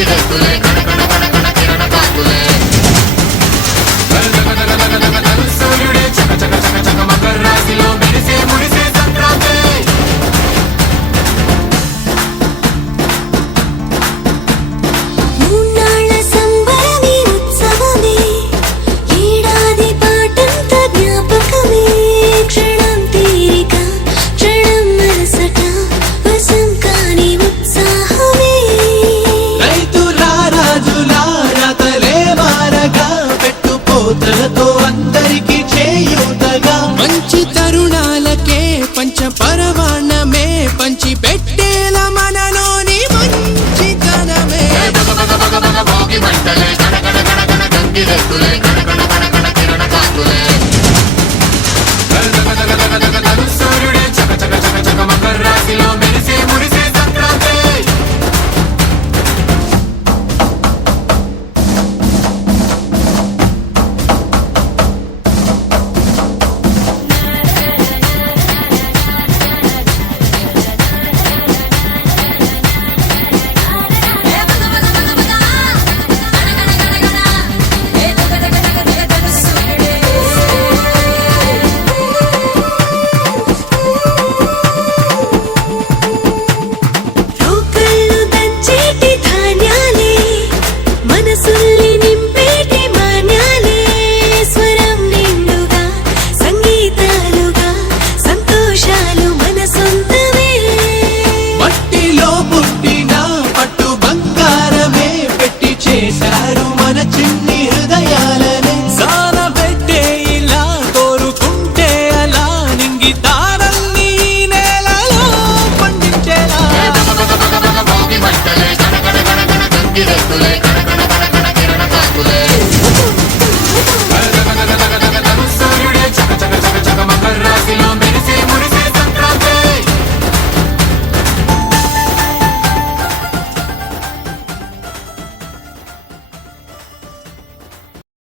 గంగిరెద్దులే కణకణ కణకణ కిరణ కాంతులే సూర్యుడే చక చక చక చక మకర రాశిలో మెరిసే మురిసే సంక్రాంతి మూన్నాళ్ళ సంబరమే ఉత్సవమే ఏడాది పాటంత జ్ఞాపకమే క్షణం తీరిక క్షణం మనసట వశం కాని ఉత్సాహమే రైతులా రాజులా రాతలే మారగా పెట్టుపోతలతో అందరికీ చేయూతగా మంచి తరుణాలకే పంచ పరవాణమే పంచి పెట్టేలా మనలోని మంచితనమే భోగి మంటలే కణకణ కణకణ గంగిరెద్దులే కణకణ కణకణ కిరణ కాంతులే సూర్యుడే చక చక చక చక మకర రాశిలో మెరిసే మురిసే సంక్రాంతి రోకళ్ళు దంచేటి ధాన్యాలే మనసుల్ని నింపేటి మాన్యాలే స్వరం నిండుగా సంగీతాలుగా సంతోషాలు మన సొంతమే మట్టిలో పుట్టిన పట్టు బంగారమే పెట్టి చేశారు మన చిన్ని హృదయాలనే సాన పెట్టే ఇలా కోరుకుంటే అలా నింగి తారల్ని నేలలో పండించేలా భోగి మంటలే కణకణ కణకణ గంగిరెద్దులే